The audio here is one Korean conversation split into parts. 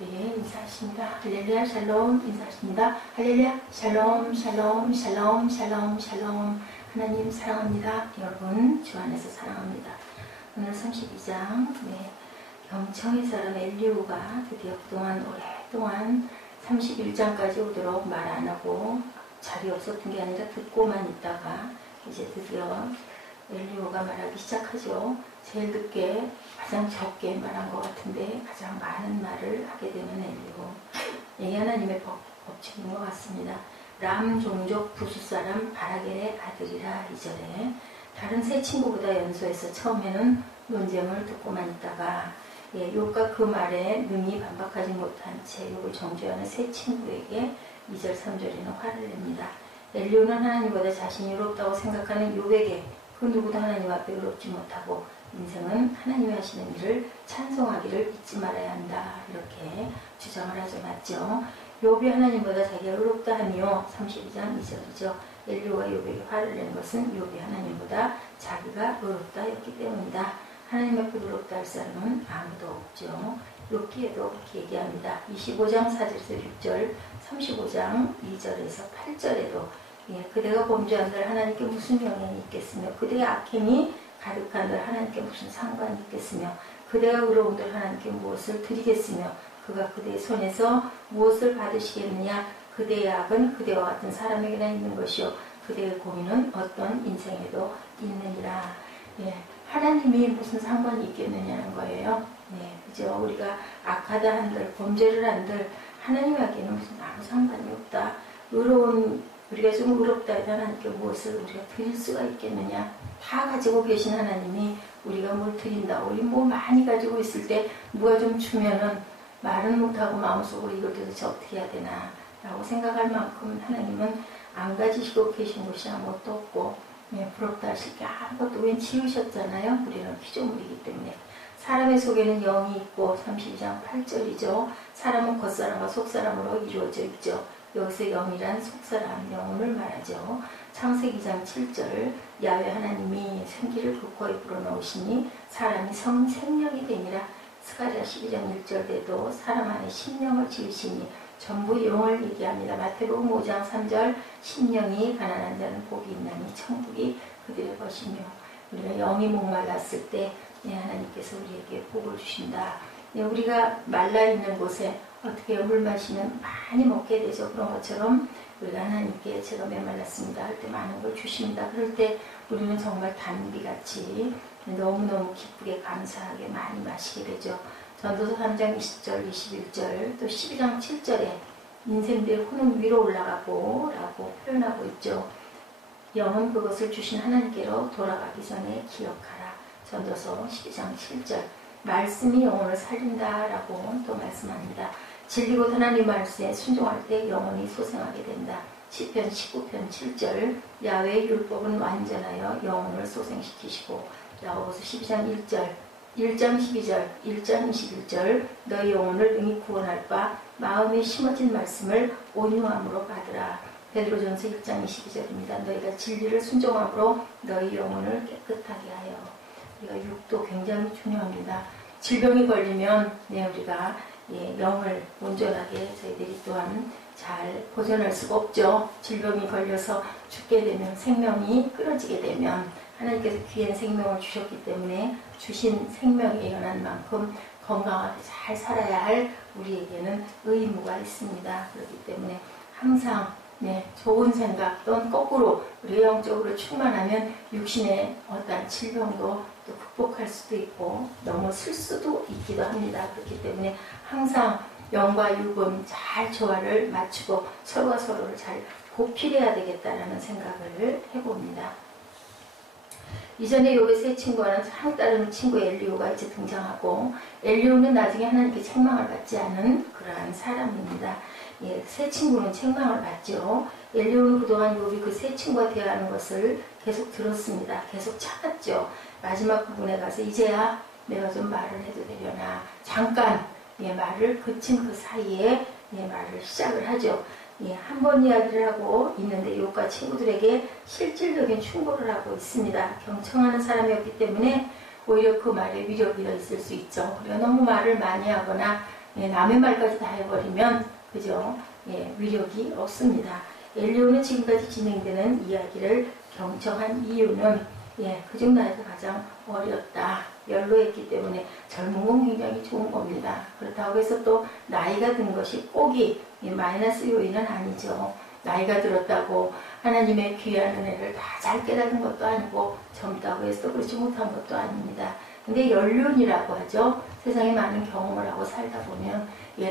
네, 인사하십니다. 할렐루야 샬롬 인사하십니다. 할렐루야 샬롬 샬롬 샬롬 샬롬 샬롬. 하나님 사랑합니다. 여러분 주 안에서 사랑합니다. 오늘 32장 경청의 사람 엘리후가 드디어 그동안 오랫동안 31장까지 오도록 말 안하고 자리 없었던 게 아니라 듣고만 있다가 이제 드디어 엘리후가 말하기 시작하죠. 제일 늦게 가장 적게 말한 것 같은데 가장 많은 말을 하게 되는 엘리후. 이게 하나님의 법칙인 것 같습니다. 람 종족 부수 사람 바라겔의 아들이라. 2절에 다른 세 친구보다 연소해서 처음에는 논쟁을 듣고만 있다가 욥과 그 말에 능히 반박하지 못한 채 욥을 정죄하는 세 친구에게 2절 3절에는 화를 냅니다. 엘리후는 하나님보다 자신이 의롭다고 생각하는 욥에게 그 누구도 하나님 앞에 의롭지 못하고 인생은 하나님이 하시는 일을 찬송하기를 잊지 말아야 한다. 이렇게 주장을 하죠. 맞죠? 욥이 하나님보다 자기가 의롭다 하며 32장 2절이죠. 엘리후가 욥에게 화를 낸 것은 욥이 하나님보다 자기가 의롭다였기 때문이다. 하나님 앞에 의롭다 할 사람은 아무도 없죠. 욥기에도 그렇게 얘기합니다. 25장 4절에서 6절, 35장 2절에서 8절에도 그대가 범죄한들 하나님께 무슨 영향이 있겠으며 그대의 악행이 가득한들 하나님께 무슨 상관이 있겠으며 그대가 의로운들 하나님께 무엇을 드리겠으며 그가 그대의 손에서 무엇을 받으시겠느냐. 그대의 악은 그대와 같은 사람에게나 있는 것이요 그대의 공의는 어떤 인생에도 있느니라. 하나님이 무슨 상관이 있겠느냐는 거예요. 그죠? 우리가 악하다 한들 범죄를 한들 하나님에게는 무슨 아무 상관이 없다. 우리가 좀 의롭다 해도 하나님께 무엇을 우리가 드릴 수가 있겠느냐. 다 가지고 계신 하나님이 우리가 뭘 드린다. 우리 뭐 많이 가지고 있을 때 누가 좀 주면은 말은 못하고 마음속으로 이걸 도대체 어떻게 해야 되나 라고 생각할 만큼 하나님은 안 가지시고 계신 것이 아무것도 없고 부럽다 하실 게 아무것도 웬 지으셨잖아요. 우리는 피조물이기 때문에. 사람의 속에는 영이 있고 32장 8절이죠. 사람은 겉사람과 속사람으로 이루어져 있죠. 여기서 영이란 속사람, 영혼을 말하죠. 창세기 2장 7절 야훼 하나님이 생기를 그 코에 불어넣으시니 사람이 생명이 되니라. 스가랴 12장 1절에도 사람 안에 심령을 지으시니 전부 영을 얘기합니다. 마태복음 5장 3절 심령이 가난한 자는 복이 있나니 천국이 그들의 것이며 우리가 영이 목말랐을 때 하나님께서 우리에게 복을 주신다. 우리가 말라있는 곳에 어떻게 물 마시면 많이 먹게 되죠. 그런 것처럼 우리가 하나님께 제가 메말랐습니다 할 때 많은 걸 주십니다. 그럴 때 우리는 정말 단비같이 너무너무 기쁘게 감사하게 많이 마시게 되죠. 전도서 3장 20절 21절 또 12장 7절에 인생들의 혼은 위로 올라가고 라고 표현하고 있죠. 영은 그것을 주신 하나님께로 돌아가기 전에 기억하라. 전도서 12장 7절 말씀이 영혼을 살린다라고 또 말씀합니다. 진리고 하나님 말씀에 순종할 때 영혼이 소생하게 된다. 시편 19편 7절 야훼의 율법은 완전하여 영혼을 소생시키시고 야고보서 12장 1절 1장 12절 1장 21절 너희 영혼을 능히 구원할 바 마음에 심어진 말씀을 온유함으로 받으라. 베드로전서 1장 22절입니다. 너희가 진리를 순종함으로 너희 영혼을 깨끗하게 하여. 우리가 육도 굉장히 중요합니다. 질병이 걸리면 우리가 영을 온전하게 저희들이 또한 잘 보존할 수가 없죠. 질병이 걸려서 죽게 되면 생명이 끊어지게 되면 하나님께서 귀한 생명을 주셨기 때문에 주신 생명에 연한 만큼 건강하게 잘 살아야 할 우리에게는 의무가 있습니다. 그렇기 때문에 항상 좋은 생각 또는 거꾸로 우리 영적으로 충만하면 육신의 어떤 질병도 또 극복할 수도 있고 너무 쓸 수도 있기도 합니다. 그렇기 때문에 항상 영과 육은 잘 조화를 맞추고 서로가 서로를 잘 보필해야 되겠다라는 생각을 해봅니다. 이전에 욥의 세 친구와는 상 다른 친구 엘리후가 이제 등장하고 엘리후는 나중에 하나님께 책망을 받지 않은 그러한 사람입니다. 세 친구는 책망을 받죠. 엘리후는 그동안 욥이 그 세 친구와 대화하는 것을 계속 들었습니다. 계속 참았죠. 마지막 부분에 가서 이제야 내가 좀 말을 해도 되려나. 잠깐 말을 그친 그 사이에 말을 시작을 하죠. 한 번 이야기를 하고 있는데 욥과 친구들에게 실질적인 충고를 하고 있습니다. 경청하는 사람이었기 때문에 오히려 그 말에 위력이 더 있을 수 있죠. 우리가 너무 말을 많이 하거나 예, 남의 말까지 다 해버리면 그죠? 예, 위력이 없습니다. 엘리후는 지금까지 진행되는 이야기를 경청한 이유는 그중 나이가 가장 어렸다. 연로했기 때문에 젊은 건 굉장히 좋은 겁니다. 그렇다고 해서 또 나이가 든 것이 꼭이 마이너스 요인은 아니죠. 나이가 들었다고 하나님의 귀한 은혜를 다 잘 깨닫는 것도 아니고 젊다고 해서 또 그렇지 못한 것도 아닙니다. 근데 연륜이라고 하죠. 세상에 많은 경험을 하고 살다 보면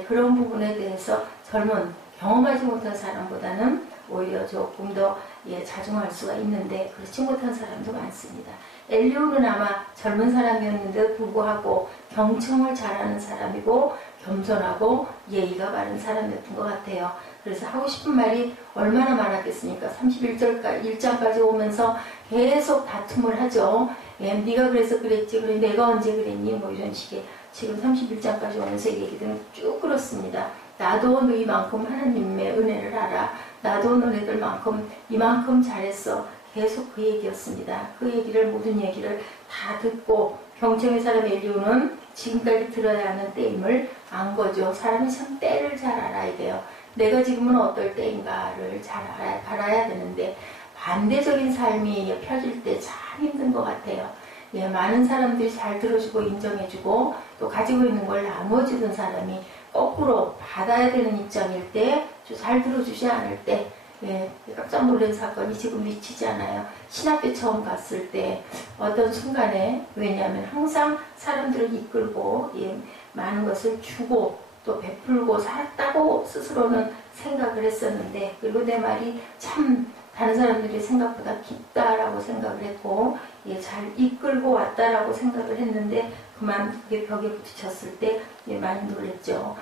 그런 부분에 대해서 젊은 경험하지 못한 사람보다는 오히려 조금 더 자중할 수가 있는데 그렇지 못한 사람도 많습니다. 엘리후는 아마 젊은 사람이었는데 불구하고 경청을 잘하는 사람이고 겸손하고 예의가 바른 사람이었던 것 같아요. 그래서 하고 싶은 말이 얼마나 많았겠습니까? 31장까지 오면서 계속 다툼을 하죠. 네가 그래서 그랬지, 그래 내가 언제 그랬니? 뭐 이런 식의 지금 31장까지 오면서 얘기들은 쭉 그렇습니다. 나도 너희만큼 하나님의 은혜를 알아. 나도 너네들만큼 이만큼 잘했어. 계속 그 얘기였습니다. 그 얘기를 모든 얘기를 다 듣고 경청의 사람 엘리후는 지금까지 들어야 하는 때임을 안 거죠. 사람이 참 때를 잘 알아야 돼요. 내가 지금은 어떨 때인가를 잘 알아야 되는데 반대적인 삶이 펴질 때 참 힘든 것 같아요. 많은 사람들이 잘 들어주고 인정해주고 또 가지고 있는 걸 나눠주던 사람이 거꾸로 받아야 되는 입장일 때, 잘 들어주지 않을 때, 깜짝 놀란 사건이 지금 미치지 않아요. 신학교 처음 갔을 때 어떤 순간에, 왜냐하면 항상 사람들을 이끌고 많은 것을 주고 또 베풀고 살았다고 스스로는 생각을 했었는데, 그리고 내 말이 참 다른 사람들이 생각보다 깊다라고 생각을 했고 잘 이끌고 왔다라고 생각을 했는데 그만 그게 벽에 부딪혔을 때 많이 놀랬죠.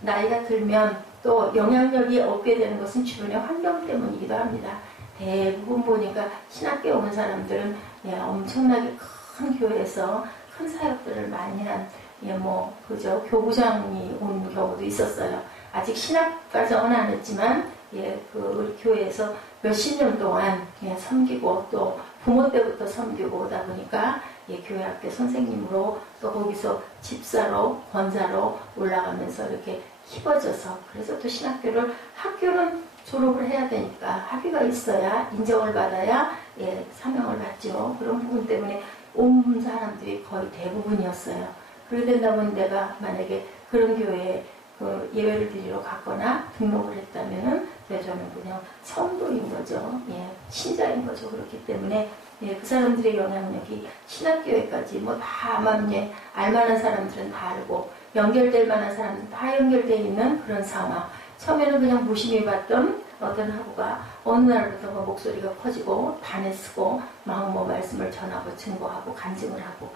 나이가 들면 또 영향력이 없게 되는 것은 주변의 환경 때문이기도 합니다. 대부분 보니까 신학교에 오는 사람들은 엄청나게 큰 교회에서 큰 사역들을 많이 한 그죠? 교구장이 온 경우도 있었어요. 아직 신학과정은 안 했지만 우리 교회에서 몇십 년 동안 섬기고 또 부모 때부터 섬기고 오다 보니까 교회 학교 선생님으로 또 거기서 집사로 권사로 올라가면서 이렇게 힘어져서 그래서 또 학교는 졸업을 해야 되니까 학위가 있어야 인정을 받아야 사명을 받죠. 그런 부분 때문에 온 사람들이 거의 대부분이었어요. 그렇게 된다면 내가 만약에 그런 교회에 예배를 드리러 갔거나 등록을 했다면은 저는 그냥 성도인 거죠. 신자인 거죠. 그렇기 때문에 그 사람들의 영향력이 신학교회까지 다 아마 알만한 사람들은 다 알고 연결될 만한 사람들은 다 연결되어 있는 그런 상황. 처음에는 그냥 무심히 봤던 어떤 학우가 어느 날부터 목소리가 커지고 단에 쓰고 막 말씀을 전하고 증거하고 간증을 하고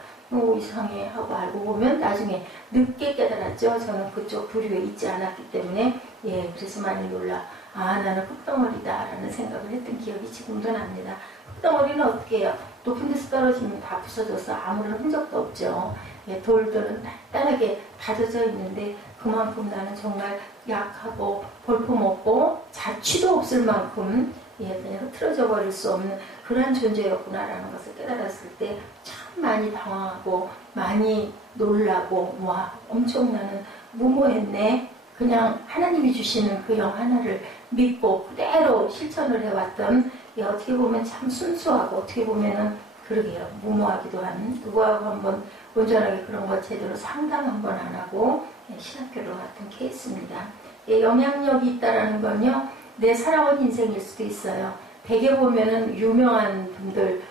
이상해 하고 알고 보면 나중에 늦게 깨달았죠. 저는 그쪽 부류에 있지 않았기 때문에 그래서 많이 놀라 나는 흙덩어리다 라는 생각을 했던 기억이 지금도 납니다. 흙덩어리는 어떻게 해요? 높은 데서 떨어지면 다 부서져서 아무런 흔적도 없죠. 돌들은 단단하게 다져져 있는데 그만큼 나는 정말 약하고 볼품없고 자취도 없을 만큼 그냥 흐트러져 버릴 수 없는 그러한 존재였구나라는 것을 깨달았을 때 참 많이 당황하고 많이 놀라고 엄청 나는 무모했네. 그냥 하나님이 주시는 그 영 하나를 믿고 그대로 실천을 해왔던 어떻게 보면 참 순수하고 어떻게 보면은 그러게요. 무모하기도 한 누구하고 한번 온전하게 그런 거 제대로 상담 한번 안 하고 신학교로 갔던 케이스입니다. 영향력이 있다라는 건요. 내 살아온 인생일 수도 있어요. 대개 보면은 유명한 분들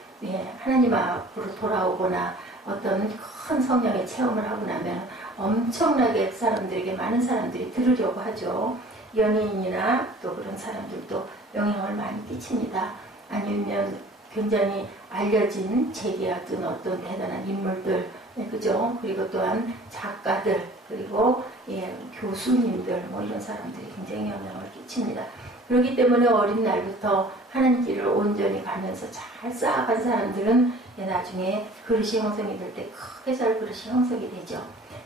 하나님 앞으로 돌아오거나 어떤 큰 성령의 체험을 하고 나면 엄청나게 사람들에게 많은 사람들이 들으려고 하죠. 연예인이나 또 그런 사람들도 영향을 많이 끼칩니다. 아니면 굉장히 알려진 재계약든 어떤 대단한 인물들, 그죠? 그리고 또한 작가들, 그리고 교수님들, 이런 사람들이 굉장히 영향을 끼칩니다. 그렇기 때문에 어린 날부터 하나님 길을 온전히 가면서 잘 쌓아간 사람들은 나중에 그릇이 형성이 될 때 크게 잘 그릇이 형성이 되죠.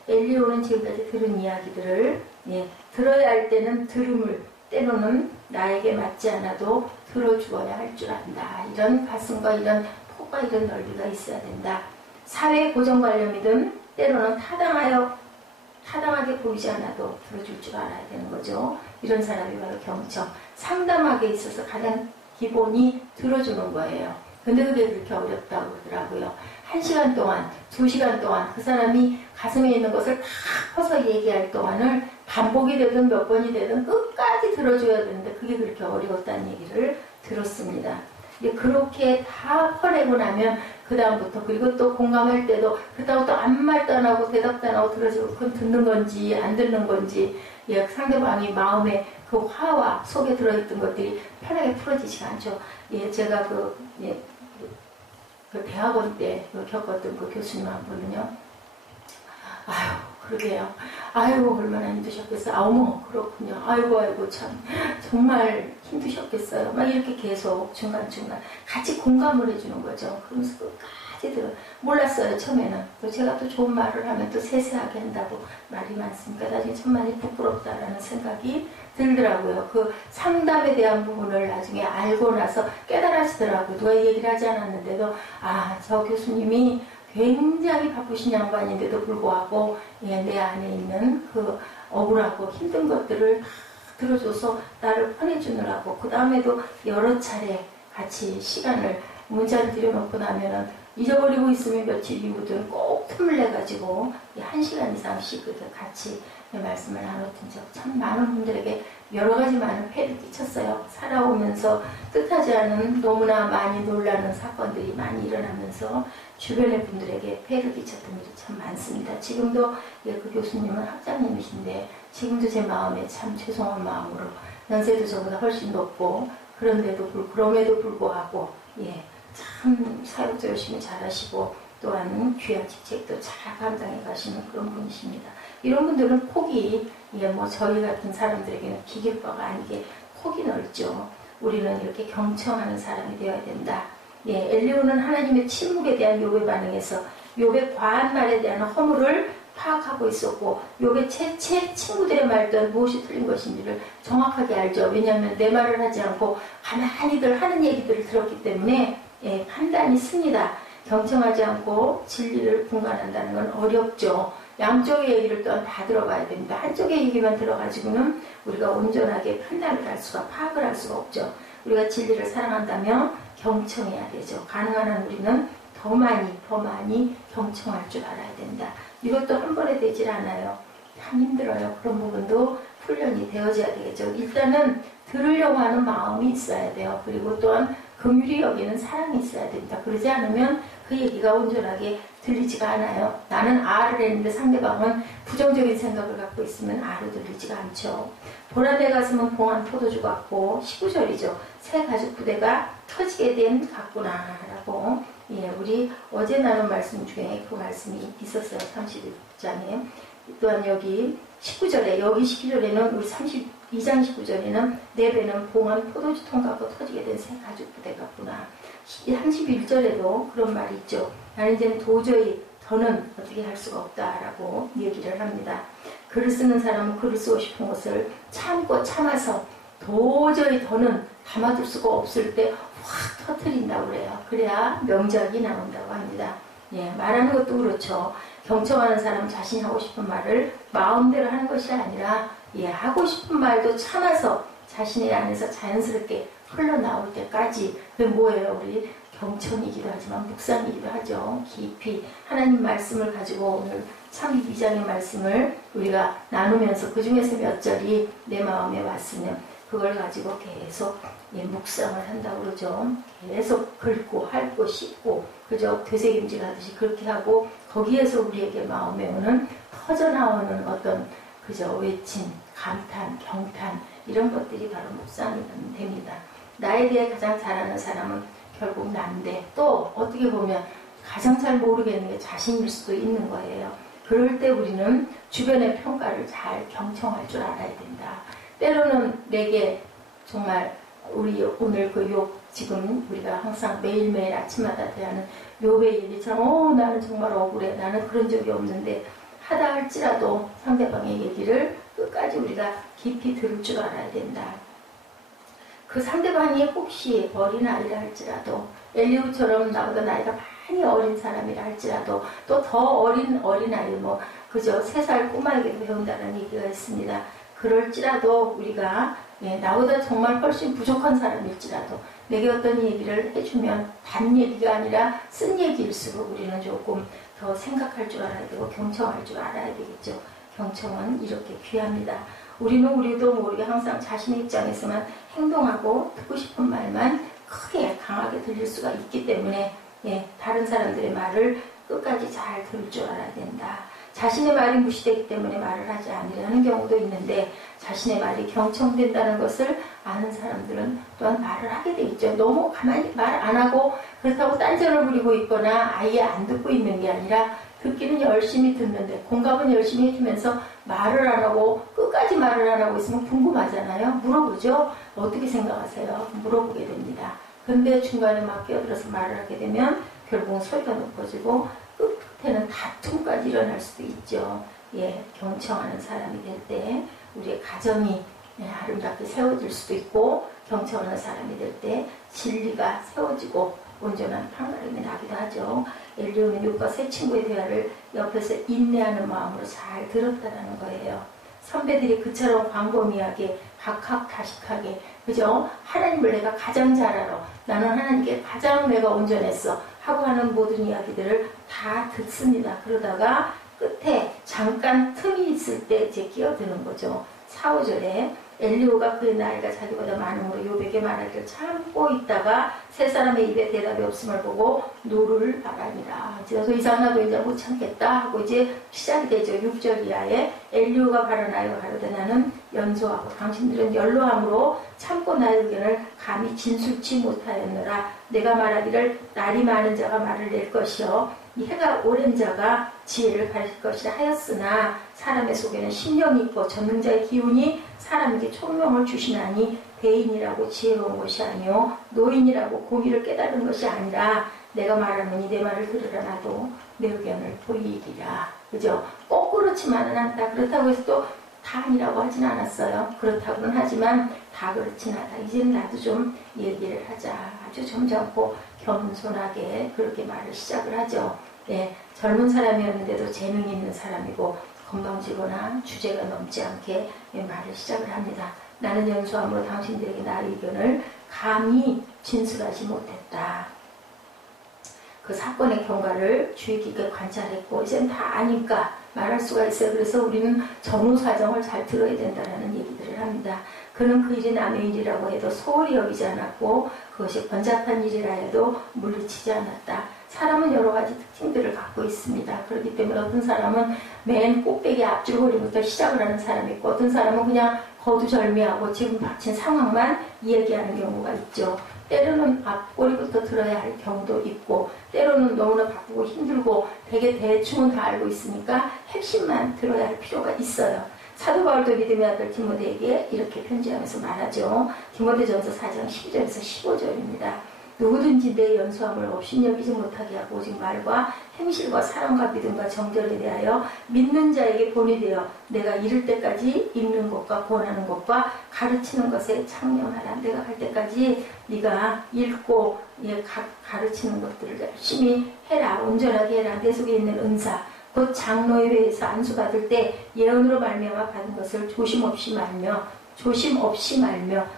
엘리후는 지금까지 들은 이야기들을 들어야 할 때는 들음을 때로는 나에게 맞지 않아도 들어주어야 할 줄 안다. 이런 가슴과 이런 폭과 이런 넓이가 있어야 된다. 사회 고정관념이든 때로는 타당하여 타당하게 보이지 않아도 들어줄 줄 알아야 되는 거죠. 이런 사람이 바로 경청. 상담하게 있어서 가장 기본이 들어주는 거예요. 근데 그게 그렇게 어렵다고 그러더라고요. 1시간 동안, 2시간 동안 그 사람이 가슴에 있는 것을 다 퍼서 얘기할 동안을 반복이 되든 몇 번이 되든 끝까지 들어줘야 되는데 그게 그렇게 어려웠다는 얘기를 들었습니다. 그렇게 다 퍼내고 나면 그 다음부터, 그리고 또 공감할 때도 그다음부터 아무 말도 안 하고 대답도 안 하고 들어주고 그건 듣는 건지 안 듣는 건지, 상대방이 마음에 그 화와 속에 들어있던 것들이 편하게 풀어지지가 않죠. 제가 그 대학원 때 겪었던 그 교수님 한 분은요, 아유, 그러게요. 아이고, 얼마나 힘드셨겠어요. 어머, 그렇군요. 아이고, 참, 정말 힘드셨겠어요. 막 이렇게 계속 중간중간 같이 공감을 해주는 거죠. 그러면서 끝까지 몰랐어요, 처음에는. 또 제가 또 좋은 말을 하면 또 세세하게 한다고 말이 많습니까? 나중에 참 많이 부끄럽다라는 생각이 들더라고요. 그 상담에 대한 부분을 나중에 알고 나서 깨달으시더라고요. 누가 얘기를 하지 않았는데도, 저 교수님이 굉장히 바쁘신 양반인데도 불구하고 내 안에 있는 그 억울하고 힘든 것들을 다 들어줘서 나를 편해주느라고, 그 다음에도 여러 차례 같이 시간을 문자를 드려놓고 나면은 잊어버리고 있으면 며칠 이후든 꼭 틈을 내가지고 1시간 이상씩 같이 말씀을 나눴던 적 참 많은 분들에게 여러 가지 많은 폐를 끼쳤어요. 살아오면서 뜻하지 않은 너무나 많이 놀라는 사건들이 많이 일어나면서 주변의 분들에게 폐를 끼쳤던 일이 참 많습니다. 지금도 그 교수님은 학장님이신데 지금도 제 마음에 참 죄송한 마음으로, 연세도 저보다 훨씬 높고 그럼에도 불구하고 참 사역도 열심히 잘하시고 또한 귀한 직책도 잘 감당해 가시는 그런 분이십니다. 이런 분들은 폭이 저희 같은 사람들에게는 기계과가 아니게 폭이 넓죠. 우리는 이렇게 경청하는 사람이 되어야 된다. 엘리후는 하나님의 침묵에 대한 욥의 반응에서 욥의 과한 말에 대한 허물을 파악하고 있었고, 욥의 친구들의 말도 무엇이 틀린 것인지를 정확하게 알죠. 왜냐하면 내 말을 하지 않고 가만히들 하는 얘기들을 들었기 때문에 판단이 씁니다. 경청하지 않고 진리를 분간한다는 건 어렵죠. 양쪽의 얘기를 또한 다 들어봐야 됩니다. 한쪽의 얘기만 들어가지고는 우리가 온전하게 판단을 할 수가, 파악을 할 수가 없죠. 우리가 진리를 사랑한다면 경청해야 되죠. 가능한 한 우리는 더 많이 경청할 줄 알아야 된다. 이것도 한 번에 되질 않아요. 참 힘들어요. 그런 부분도 훈련이 되어져야 되겠죠. 일단은 들으려고 하는 마음이 있어야 돼요. 그리고 또한 긍휼히 여기는 사랑이 있어야 됩니다. 그러지 않으면 그 얘기가 온전하게 들리지가 않아요. 나는 R을 했는데 상대방은 부정적인 생각을 갖고 있으면 R로 들리지가 않죠. 보라내 가슴은 봉한 포도주 같고, 19절이죠. 새 가죽 부대가 터지게 된 같구나 라고, 우리 어제 나눈 말씀 중에 그 말씀이 있었어요. 31장에. 또한 여기 19절에, 여기 19절에는 우리 32장 19절에는 내 배는 봉한 포도주통 같고 터지게 된 새 가죽 부대 같구나. 31절에도 그런 말이 있죠. 나는 이제는 도저히 더는 어떻게 할 수가 없다라고 얘기를 합니다. 글을 쓰는 사람은 글을 쓰고 싶은 것을 참고 참아서 도저히 더는 담아둘 수가 없을 때 확 터뜨린다고 그래요. 그래야 명작이 나온다고 합니다. 말하는 것도 그렇죠. 경청하는 사람은 자신이 하고 싶은 말을 마음대로 하는 것이 아니라 하고 싶은 말도 참아서 자신의 안에서 자연스럽게 흘러나올 때까지, 그게 뭐예요? 우리 경청이기도 하지만 묵상이기도 하죠. 깊이 하나님 말씀을 가지고 오늘 32장의 말씀을 우리가 나누면서 그 중에서 몇 절이 내 마음에 왔으면 그걸 가지고 계속 묵상을 한다고 그러죠. 계속 긁고 핥고 씹고 그저 되새김질 하듯이 그렇게 하고, 거기에서 우리에게 마음에 오는 터져나오는 어떤 그저 외침, 감탄, 경탄, 이런 것들이 바로 묵상이 됩니다. 나에 대해 가장 잘 아는 사람은 결국 난데, 또 어떻게 보면 가장 잘 모르겠는 게 자신일 수도 있는 거예요. 그럴 때 우리는 주변의 평가를 잘 경청할 줄 알아야 된다. 때로는 내게 정말 우리 오늘 그 욥, 지금 우리가 항상 매일매일 아침마다 대하는 욥의 얘기처럼 나는 정말 억울해, 나는 그런 적이 없는데 하다 할지라도 상대방의 얘기를 끝까지 우리가 깊이 들을 줄 알아야 된다. 그 상대방이 혹시 어린아이라 할지라도, 엘리후처럼 나보다 나이가 많이 어린 사람이라 할지라도, 또 더 어린아이, 그저 3살 꼬마에게도 배운다는 얘기가 있습니다. 그럴지라도 우리가 나보다 정말 훨씬 부족한 사람일지라도 내게 어떤 얘기를 해주면 단 얘기가 아니라 쓴 얘기일수록 우리는 조금 더 생각할 줄 알아야 되고 경청할 줄 알아야 되겠죠. 경청은 이렇게 귀합니다. 우리는 우리도 모르게 항상 자신의 입장에서만 행동하고 듣고 싶은 말만 크게 강하게 들릴 수가 있기 때문에 다른 사람들의 말을 끝까지 잘 들을 줄 알아야 된다. 자신의 말이 무시되기 때문에 말을 하지 않으려는 경우도 있는데 자신의 말이 경청된다는 것을 아는 사람들은 또한 말을 하게 돼 있죠. 너무 가만히 말 안 하고 그렇다고 딴전을 부리고 있거나 아예 안 듣고 있는 게 아니라 듣기는 열심히 듣는데 공감은 열심히 해주면서 말을 안 하고 끝까지 말을 안 하고 있으면 궁금하잖아요. 물어보죠. 어떻게 생각하세요? 물어보게 됩니다. 근데 중간에 막 끼어들어서 말을 하게 되면 결국은 소리가 높아지고 끝에는 다툼까지 일어날 수도 있죠. 경청하는 사람이 될 때 우리의 가정이 아름답게 세워질 수도 있고 경청하는 사람이 될 때 진리가 세워지고 온전한 평화림이 나기도 하죠. 엘리야는 욥과 세 친구의 대화를 옆에서 인내하는 마음으로 잘 들었다라는 거예요. 선배들이 그처럼 광범위하게 각각다식하게 그죠? 하나님을 내가 가장 잘 알아. 나는 하나님께 가장 내가 온전했어. 하고 하는 모든 이야기들을 다 듣습니다. 그러다가 끝에 잠깐 틈이 있을 때 이제 끼어드는 거죠. 4, 5절에 엘리후가 그의 나이가 자기보다 많음으로 욥에게 말하기를 참고 있다가 세 사람의 입에 대답이 없음을 보고 노를 바라니라. 더 이상 나도 이제 못 참겠다 하고 이제 시작이 되죠. 6절 이하에 엘리후가 발언하여 가로되 나는 연소하고 당신들은 연로함으로 참고 나의 의견을 감히 진술치 못하였노라. 내가 말하기를 날이 많은 자가 말을 낼 것이요 이 해가 오랜 자가 지혜를 가질 것이라 하였으나 사람의 속에는 신령이 있고 전능자의 기운이 사람에게 총명을 주시나니 대인이라고 지혜로운 것이 아니요 노인이라고 공의를 깨달은 것이 아니라 내가 말하노니 내 말을 들으라 나도 내 의견을 보이리라. 그죠? 꼭 그렇지만은 않다. 그렇다고 해서 또 다 아니라고 하진 않았어요. 그렇다고는 하지만 다 그렇진 않다. 이제는 나도 좀 얘기를 하자. 아주 점잖고 겸손하게 그렇게 말을 시작을 하죠. 젊은 사람이었는데도 재능이 있는 사람이고 건방지거나 주제가 넘지 않게 말을 시작을 합니다. 나는 연소함으로 당신들에게 나의 의견을 감히 진술하지 못했다. 그 사건의 경과를 주의 깊게 관찰했고 이젠 다 아니까 말할 수가 있어요. 그래서 우리는 전후 사정을 잘 들어야 된다는 얘기들을 합니다. 그는 그 일이 남의 일이라고 해도 소홀히 여기지 않았고 그것이 번잡한 일이라 해도 물리치지 않았다. 사람은 여러 가지 특징들을 갖고 있습니다. 그렇기 때문에 어떤 사람은 맨 꼭대기 앞줄거리부터 시작을 하는 사람이 있고 어떤 사람은 그냥 거두절미하고 지금 닥친 상황만 이야기하는 경우가 있죠. 때로는 앞꼬리부터 들어야 할 경우도 있고 때로는 너무나 바쁘고 힘들고 되게 대충은 다 알고 있으니까 핵심만 들어야 할 필요가 있어요. 사도 바울도 믿음의 아들 디모데에게 이렇게 편지하면서 말하죠. 디모데전서 4장 12절에서 15절입니다. 누구든지 내 연소함을 업신여기지 못하게 하고 오직 말과 행실과 사랑과 믿음과 정결에 대하여 믿는 자에게 본이 되어 내가 이를 때까지 읽는 것과 권하는 것과 가르치는 것에 창념하라. 내가 갈 때까지 네가 읽고 가르치는 것들을 열심히 해라. 온전하게 해라. 내 속에 있는 은사 곧 장로의 회에서 안수받을 때 예언으로 말미암아 받은 것을 조심없이 말며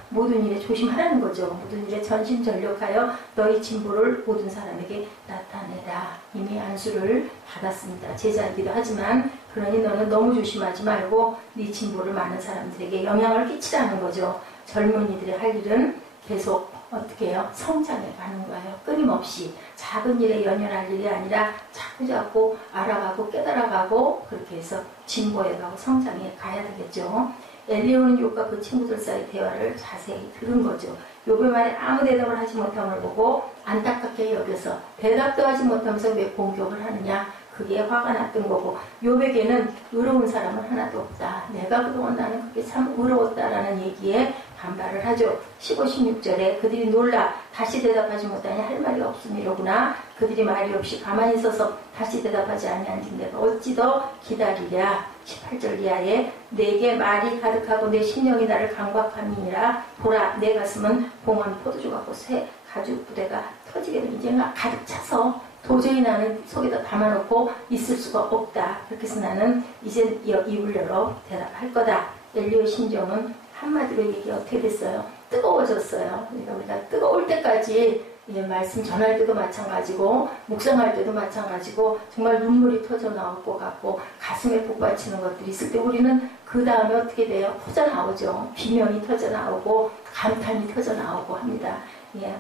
모든 일에 조심하라는 거죠. 모든 일에 전심전력하여 너희 진보를 모든 사람에게 나타내라. 이미 안수를 받았습니다. 제자이기도 하지만 그러니 너는 너무 조심하지 말고 네 진보를 많은 사람들에게 영향을 끼치라는 거죠. 젊은이들의 할 일은 계속 어떻게 해요? 성장해 가는 거예요. 끊임없이 작은 일에 연연할 일이 아니라 자꾸자꾸 알아가고 깨달아가고 그렇게 해서 진보해가고 성장해 가야 되겠죠. 엘리야는 욥과 그 친구들 사이 대화를 자세히 들은 거죠. 욥의 말에 아무 대답을 하지 못함을 보고 안타깝게 여겨서 대답도 하지 못하면서 왜 공격을 하느냐. 그게 화가 났던 거고 욥에게는 의로운 사람은 하나도 없다. 내가 그동안 나는 그게 참 의로웠다라는 얘기에 반발을 하죠. 15, 16절에 그들이 놀라 다시 대답하지 못하니 할 말이 없음이로구나. 그들이 말이 없이 가만히 있어서 다시 대답하지 아니한지 내가 어찌 더 기다리랴. 18절 이하에 내게 말이 가득하고 내 심령이 나를 강박함이니라. 보라 내 가슴은 봉헌 포도주 같고 새 가죽 부대가 터지게 되면 이제 가득 차서 도저히 나는 속에다 담아놓고 있을 수가 없다. 그렇게 해서 나는 이제 입을 열어 대답할 거다. 엘리야의 심정은 한마디로 얘기 어떻게 됐어요? 뜨거워졌어요. 그러니까 우리가 뜨거울 때까지 말씀 전할 때도 마찬가지고 묵상할 때도 마찬가지고 정말 눈물이 터져 나올 것 같고 가슴에 복받치는 것들이 있을 때 우리는 그 다음에 어떻게 돼요? 터져 나오죠. 비명이 터져 나오고 감탄이 터져 나오고 합니다.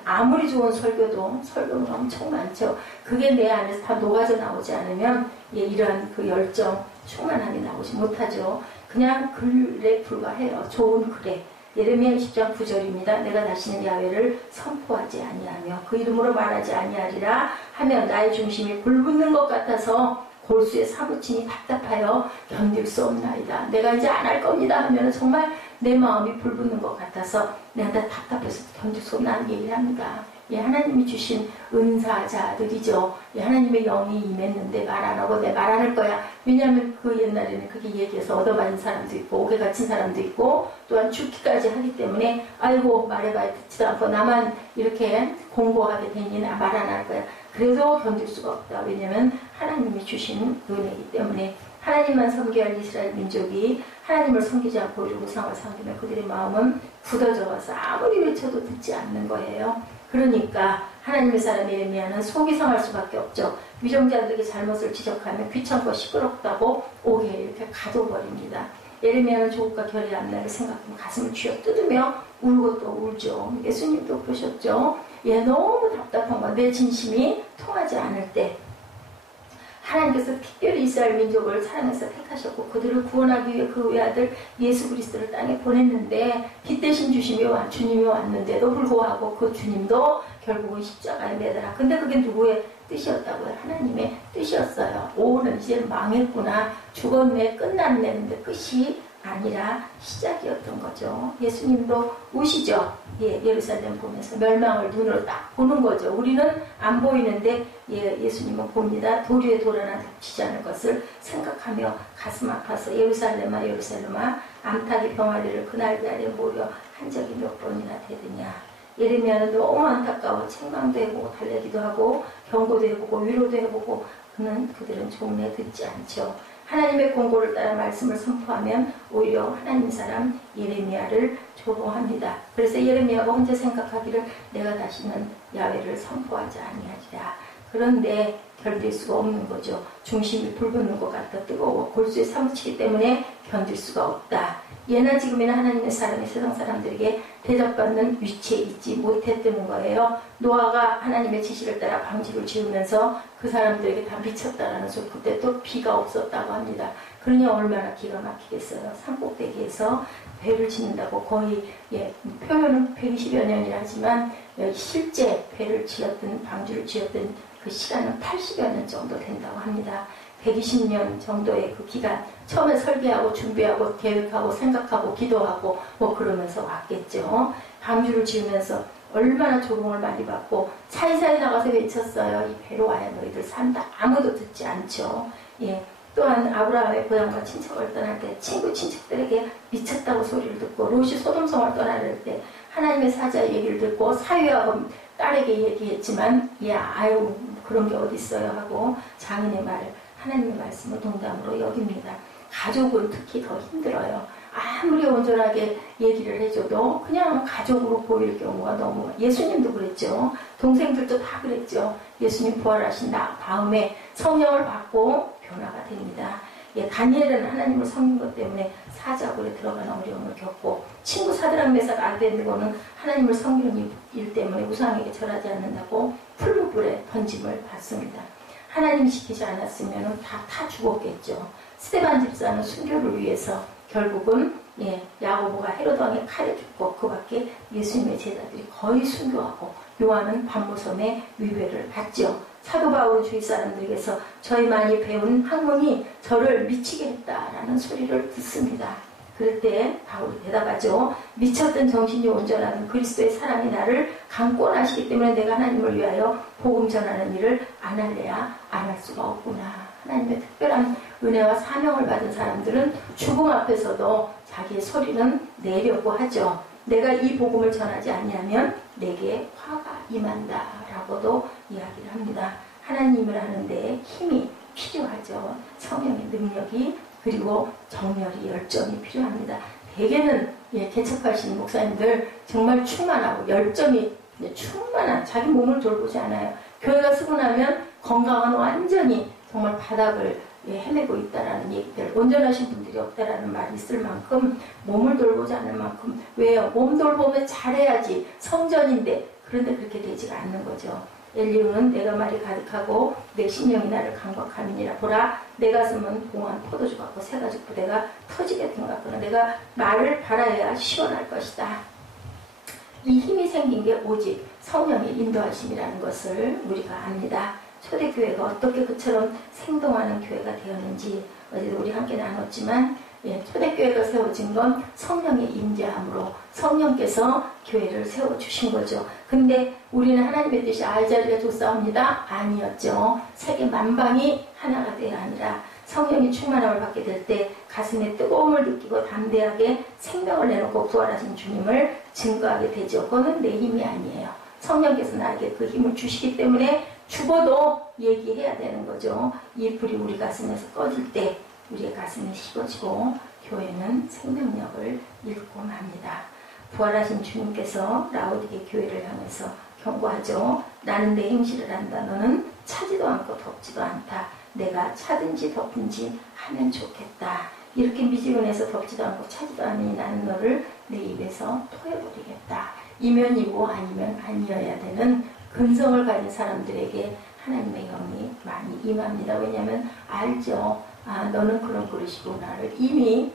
아무리 좋은 설교는 엄청 많죠. 그게 내 안에서 다 녹아져 나오지 않으면 이러한 그 열정, 충만함이 나오지 못하죠. 그냥 글에 불과해요. 좋은 글에. 예레미야 20장 9절입니다. 내가 다시는 야훼를 선포하지 아니하며 그 이름으로 말하지 아니하리라 하면 나의 중심이 불붙는 것 같아서 골수에 사무치니 답답하여 견딜 수 없나이다. 내가 이제 안 할 겁니다 하면 정말 내 마음이 불붙는 것 같아서 내가 다 답답해서 견딜 수 없다는 얘기를 합니다. 하나님이 주신 은사자들이죠. 하나님의 영이 임했는데 말 안 하고 내 말 안 할 거야. 왜냐하면 그 옛날에는 그렇게 얘기해서 얻어맞은 사람도 있고 옥에 갇힌 사람도 있고 또한 죽기까지 하기 때문에 아이고 말해봐야 듣지도 않고 나만 이렇게 공고하게 되니 나 말 안 할 거야. 그래도 견딜 수가 없다. 왜냐하면 하나님이 주신 은혜이기 때문에 하나님만 섬겨야 할 이스라엘 민족이 하나님을 섬기지 않고 오히려 우상을 섬기면 그들의 마음은 굳어져 와서 아무리 외쳐도 듣지 않는 거예요. 그러니까 하나님의 사람 예레미야는 속이 상할 수밖에 없죠. 위정자들에게 잘못을 지적하면 귀찮고 시끄럽다고 옥에 이렇게 가둬버립니다. 예레미야는 조국과 결이 안 나게 생각하면 가슴을 쥐어뜯으며 울고 또 울죠. 예수님도 그러셨죠. 너무 답답한 거야. 내 진심이 통하지 않을 때 하나님께서 특별히 이스라엘 민족을 사랑해서 택하셨고 그들을 구원하기 위해 그 외아들 예수 그리스도를 땅에 보냈는데 빛 대신 주님이 왔는데도 불구하고 그 주님도 결국은 십자가에 매달아. 근데 그게 누구의 뜻이었다고요? 하나님의 뜻이었어요. 오는 이제 망했구나. 죽었네. 끝났네. 근데 끝이 아니라 시작이었던 거죠. 예수님도 우시죠. 예루살렘 보면서 멸망을 눈으로 딱 보는 거죠. 우리는 안 보이는데 예수님은 봅니다. 도리에 돌 하나 덮치지 않을 것을 생각하며 가슴 아파서 예루살렘아 예루살렘아 암탉이 병아리를 그날개 아래 모려 한 적이 몇 번이나 되느냐. 예레미야는 너무 안타까워 책망도 해보고 달래기도 하고 경고도 해보고 위로도 해보고 그들은 종래 듣지 않죠. 하나님의 공고를 따라 말씀을 선포하면 오히려 하나님 사람 예레미야를 조롱합니다. 그래서 예레미야가 혼자 생각하기를 내가 다시는 야훼를 선포하지 아니하리라. 그런데 견딜 수가 없는 거죠. 중심이 불붙는 것 같아 뜨거워 골수에 사무치기 때문에 견딜 수가 없다. 예나 지금이나 하나님의 사람이 세상 사람들에게 대접받는 위치에 있지 못했다는 거예요. 노아가 하나님의 지시를 따라 방주를 지으면서 그 사람들에게 다 미쳤다라는 소리. 그때 또 비가 없었다고 합니다. 그러니 얼마나 기가 막히겠어요. 산꼭대기에서 배를 짓는다고 거의 표현은 120여 년이라 하지만 실제 배를 지었던 방주를 지었던 그 시간은 80여 년 정도 된다고 합니다. 120년 정도의 그 기간 처음에 설계하고 준비하고 계획하고 생각하고 기도하고 그러면서 왔겠죠. 방주를 지으면서 얼마나 조롱을 많이 받고 사이사이 나가서 외쳤어요. 이 배로 와야 너희들 산다. 아무도 듣지 않죠. 또한 아브라함의 고향과 친척을 떠날 때 친척들에게 미쳤다고 소리를 듣고 롯이 소돔성을 떠나를 때 하나님의 사자의 얘기를 듣고 사위하고 딸에게 얘기했지만 아유 그런 게 어디 있어요 하고 장인의 말을 하나님의 말씀을 동담으로 여깁니다. 가족은 특히 더 힘들어요. 아무리 온전하게 얘기를 해줘도 그냥 가족으로 보일 경우가 너무. 예수님도 그랬죠. 동생들도 다 그랬죠. 예수님 부활하신 다음에 성령을 받고 변화가 됩니다. 다니엘은 하나님을 섬긴 것 때문에 사자굴에 들어가는 어려움을 겪고 친구 사드락 메삭 아벳네고는 하나님을 섬기는 일 때문에 우상에게 절하지 않는다고 풀무불에 던짐을 받습니다. 하나님이 지키지 않았으면 다 죽었겠죠. 스데반 집사는 순교를 위해서 결국은 야고보가 헤로드 왕의 칼에 죽고 그 밖에 예수님의 제자들이 거의 순교하고 요한은 반모섬의 위배를 받죠. 사도 바울은 주위 사람들에게서 저희 많이 배운 학문이 저를 미치게 했다라는 소리를 듣습니다. 그럴 때 바울이 대답하죠. 미쳤던 정신이 온전한 그리스도의 사랑이 나를 강권하시기 때문에 내가 하나님을 위하여 복음 전하는 일을 안 할래야 안 할 수가 없구나. 하나님의 특별한 은혜와 사명을 받은 사람들은 죽음 앞에서도 자기의 소리는 내려고 하죠. 내가 이 복음을 전하지 아니하면 내게 화가 임한다 라고도 이야기를 합니다. 하나님을 하는데 힘이 필요하죠. 성령의 능력이, 그리고 정열이, 열정이 필요합니다. 대개는 개척하신 목사님들 정말 충만하고 열정이 충만한, 자기 몸을 돌보지 않아요. 교회가 쓰고 나면 건강은 완전히 정말 바닥을 헤매고 있다라는 얘기들, 온전하신 분들이 없다라는 말이 있을 만큼 몸을 돌보지 않을 만큼. 왜요? 몸 돌보면 잘해야지, 성전인데. 그런데 그렇게 되지가 않는 거죠. 엘리후는 내가 말이 가득하고 내 심령이 나를 강박함이니라. 보라, 내 가슴은 봉한 포도주 같고 새가죽 부대가 터지게 된 것 같구나. 내가 말을 바라야 시원할 것이다. 이 힘이 생긴 게 오직 성령의 인도하심이라는 것을 우리가 압니다. 초대교회가 어떻게 그처럼 생동하는 교회가 되었는지 어제도 우리 함께 나눴지만, 초대교회가 세워진 건 성령의 임재함으로 성령께서 교회를 세워주신 거죠. 근데 우리는 하나님의 뜻이 알자리가 좋사옵니다. 아니었죠. 세계 만방이 하나가 되어야 하니라. 성령이 충만함을 받게 될 때 가슴에 뜨거움을 느끼고 담대하게 생명을 내놓고 부활하신 주님을 증거하게 되죠. 그거는 내 힘이 아니에요. 성령께서 나에게 그 힘을 주시기 때문에 죽어도 얘기해야 되는 거죠. 이 불이 우리 가슴에서 꺼질 때 우리의 가슴이 식어지고 교회는 생명력을 잃고 맙니다. 부활하신 주님께서 라오디게 교회를 향해서 경고하죠. 나는 내 행실을 안다. 너는 차지도 않고 덮지도 않다. 내가 차든지 덮든지 하면 좋겠다. 이렇게 미지근해서 덮지도 않고 차지도 않으니 나는 너를 내 입에서 토해버리겠다. 이면이고 아니면 아니어야 되는 근성을 가진 사람들에게 하나님의 영이 많이 임합니다. 왜냐하면 알죠. 너는 그런 그릇이구나를 이미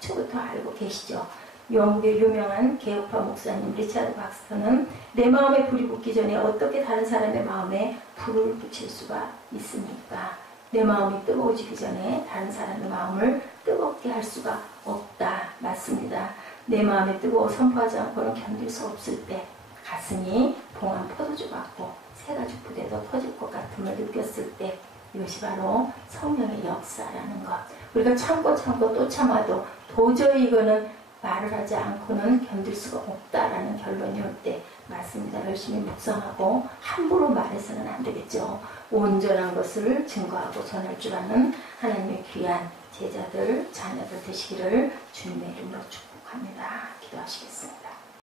태초부터 알고 계시죠. 영국의 유명한 개혁파 목사님 리차드 박스터는 내 마음에 불이 붙기 전에 어떻게 다른 사람의 마음에 불을 붙일 수가 있습니까? 내 마음이 뜨거워지기 전에 다른 사람의 마음을 뜨겁게 할 수가 없다. 맞습니다. 내 마음이 뜨거워 선포하지 않고는 견딜 수 없을 때 가슴이 봉한 포도주 같고 새가죽 부대도 터질 것 같음을 느꼈을 때 이것이 바로 성령의 역사라는 것. 우리가 참고 또 참아도 도저히 이거는 말을 하지 않고는 견딜 수가 없다라는 결론이 올 때 맞습니다. 열심히 묵상하고 함부로 말해서는 안 되겠죠. 온전한 것을 증거하고 전할 줄 아는 하나님의 귀한 제자들, 자녀들 되시기를 주님의 이름으로 축복합니다. 기도하시겠습니다.